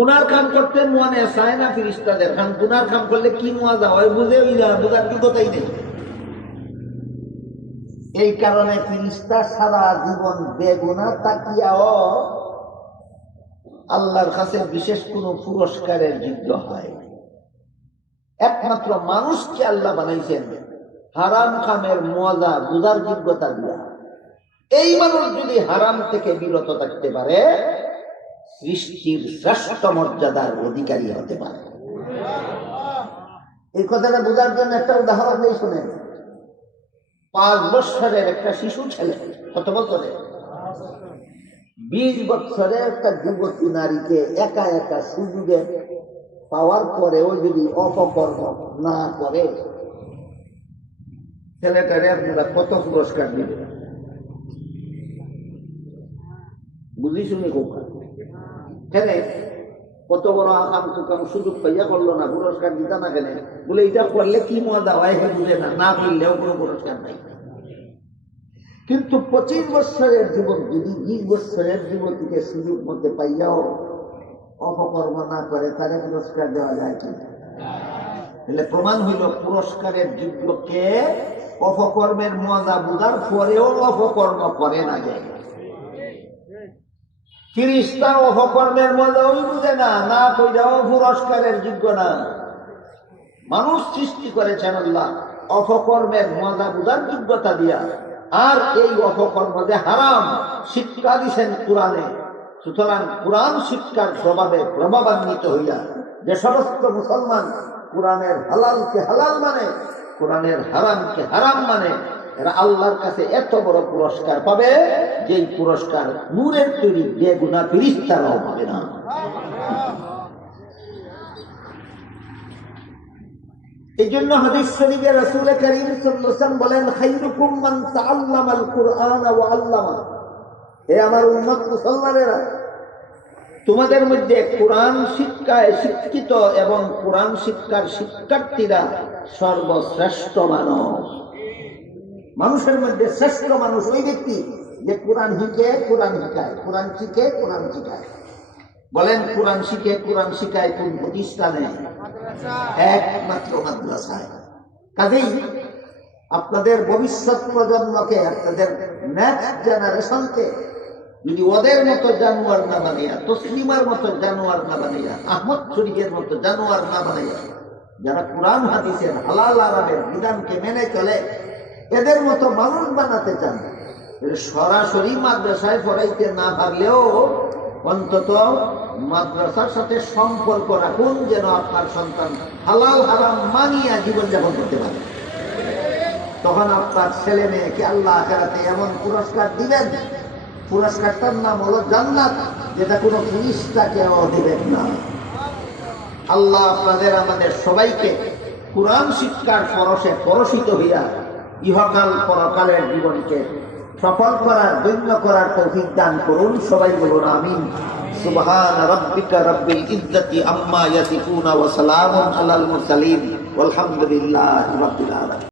গুনার কাম করতে মনে চায় না ফিরিস্তাদের, কারণ গুনার কাম করলে কি মজা হয় বুঝেই না, বোঝার কি কথাই নেই। এই কারণে ফিরিস্তা সারা জীবন বেগুনা তাকিয়াও আল্লাহর কাছে বিশেষ কোন পুরস্কারের যোগ্য হয়। একমাত্র মানুষকে আল্লাহ বানাইছেন হারাম কামের মজা বুঝার যোগ্যতা দিয়া। এই মানুষ যদি হারাম থেকে বিরত থাকতে পারে, সৃষ্টির শ্রেষ্ঠ মর্যাদার অধিকারী হতে পারে। এই কথাটা বোঝার জন্য একটা উদাহরণ নেই, শুনেন। 5 বছরের একটা শিশু ছেলে, কত বছরে? 20 বছরে একটা যুবতী নারীকে একা একা সুযোগে পাওয়ার পরেও যদি অপকর্ম না করে, ছেলেটারে আপনারা কত পুরস্কার দিবেন? বুঝি শুনি কোকা কেন কত বড় আকাম কুকাম সুযোগ পাইয়া করলো না, পুরস্কার দিতা না কেন? বলে এটা করলে কি মজা হয় হে বুঝে না, না করলেও কোনো পুরস্কার নাই। কিন্তু 25 বছরের যুবক যদি 20 বছরের যুবতীকে সুযোগ মধ্যে পাইয়াও অপকর্ম না করে, তারে পুরস্কার দেওয়া যায় কি? তাহলে প্রমাণ হইল পুরস্কারের যোগ্যকে অপকর্মের মজা বুঝার পরেও অপকর্ম করে না যায়। ফিরিস্তা অপকর্মের মজা ওই বুঝে না, না কইরাও পুরস্কারের যোগ্য না। মানুষ সৃষ্টি করেছেন আল্লাহ অপকর্মের মজা বুঝার যোগ্যতা দিয়া, আর এই অপকর্ম যে হারাম শিক্ষা দিচ্ছেন কোরআনে। সুতরাং কোরআন শিক্ষার প্রভাবান্বিত হইয়া যে সমস্ত মুসলমান কোরআনের হালালকে হালাল মানে, কোরআনের হারামকে হারাম মানে, এরা আল্লাহর কাছে এত বড় পুরস্কার পাবে, যেই পুরস্কার নূরের তৈরি বেগুনা ফিরিস্তারাও পাবে না। এই জন্য হাদিস শরীফে রাসূল কারীম সাল্লাল্লাহু আলাইহি ওয়াসাল্লাম বলেন, খায়রুকুম মান তাআল্লামাল কুরআন ওয়া আল্লামা। হে আমার উম্মত মুসলমানেরা, তোমাদের মধ্যে কোরআন শিক্ষায় শিক্ষিত এবং কোরআন শিক্ষার শিক্ষার্থীরা সর্বশ্রেষ্ঠ মানব। মানুষের মধ্যে শ্রেষ্ঠ মানুষ ওই ব্যক্তি যে কোরআন শিখে, কোরআন শিখায়, কোরআন শিখে, কোরআন শিখায়। বলেন কোরআন শিখে, কোরআন শিখায় কোন প্রতিষ্ঠানে? একমাত্র মাদ্রাসায়। কাজেই আপনাদের ভবিষ্যৎ প্রজন্মকে, আপনাদের নেক্সট জেনারেশনকে যদি ওদের মতো জানোয়ার না বানাইয়া, তসলিমার মতো জানোয়ার না বানাইয়া, আহমদ শরীফের মতো জানোয়ার না বানাইয়া, যারা কোরআন হাদিসের হালাল আরামের বিধানকে মেনে চলে, এদের মতো মানুষ বানাতে চান, সরাসরি মাদ্রাসায় পড়াইতে না পারলেও অন্তত মাদ্রাসার সাথে সম্পর্ক রাখুন, যেন আপনার সন্তান হালাল হারাম মানিয়া জীবনযাপন করতে পারে। তখন আপনার ছেলে মেয়েকে আল্লাহ আখিরাতে এমন পুরস্কার দিবেন, পুরস্কারটার নাম হলো জান্নাত, যেটা কোনো ফিরিস্তাকেও দিবেন না। আল্লাহ আপনাদের আমাদের সবাইকে কোরআন শিক্ষার পরশে পরশিত হইয়া ইহকাল পরকালের জীবনকে সফল করার, ধন্য করার তৌফিক দান করুন। সবাই বলুন আমিন। সুবহান রাব্বিকা রাব্বিল ইজ্জাতি আম্মা ইয়াসিফুন ওয়া সালামুন আলাল মুরসালিন ওয়ালহামদুলিল্লাহি রাব্বিল আলামিন।